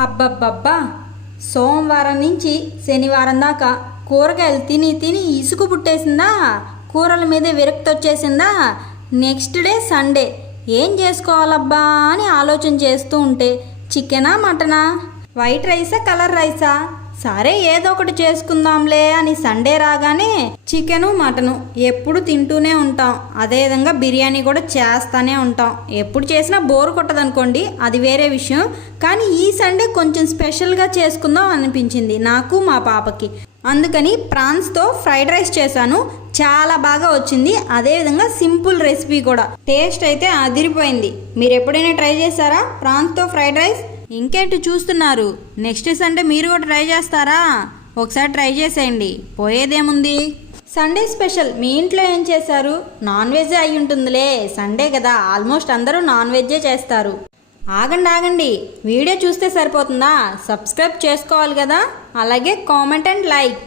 అబ్బబ్బబ్బా! సోమవారం నుంచి శనివారం దాకా కూరగాయలు తిని తిని ఇసుకు పుట్టేసిందా? కూరల మీద విరక్తి వచ్చేసిందా? నెక్స్ట్ డే సండే ఏం చేసుకోవాలబ్బా అని ఆలోచన చేస్తూ ఉంటే చికెనా మటనా, వైట్ రైసా కలర్ రైసా, సరే ఏదో ఒకటి చేసుకుందాంలే అని సండే రాగానే చికెను మటను ఎప్పుడు తింటూనే ఉంటాం. అదేవిధంగా బిర్యానీ కూడా చేస్తూనే ఉంటాం. ఎప్పుడు చేసినా బోరు కొట్టదనుకోండి, అది వేరే విషయం. కానీ ఈ సండే కొంచెం స్పెషల్గా చేసుకుందాం అనిపించింది నాకు మా పాపకి. అందుకని ప్రాన్స్తో ఫ్రైడ్ రైస్ చేశాను. చాలా బాగా వచ్చింది. అదేవిధంగా సింపుల్ రెసిపీ కూడా. టేస్ట్ అయితే అదిరిపోయింది. మీరు ఎప్పుడైనా ట్రై చేశారా ప్రాన్స్తో ఫ్రైడ్ రైస్? ఇంకేంటి చూస్తున్నారు? నెక్స్ట్ సండే మీరు కూడా ట్రై చేస్తారా? ఒకసారి ట్రై చేసేయండి, పోయేదేముంది. సండే స్పెషల్ మీ ఇంట్లో ఏం చేశారు? నాన్ వెజ్ అయి ఉంటుందిలే, సండే కదా, ఆల్మోస్ట్ అందరూ నాన్ వెజ్జే చేస్తారు. ఆగండి, వీడియో చూస్తే సరిపోతుందా? సబ్స్క్రైబ్ చేసుకోవాలి కదా, అలాగే కామెంట్ అండ్ లైక్.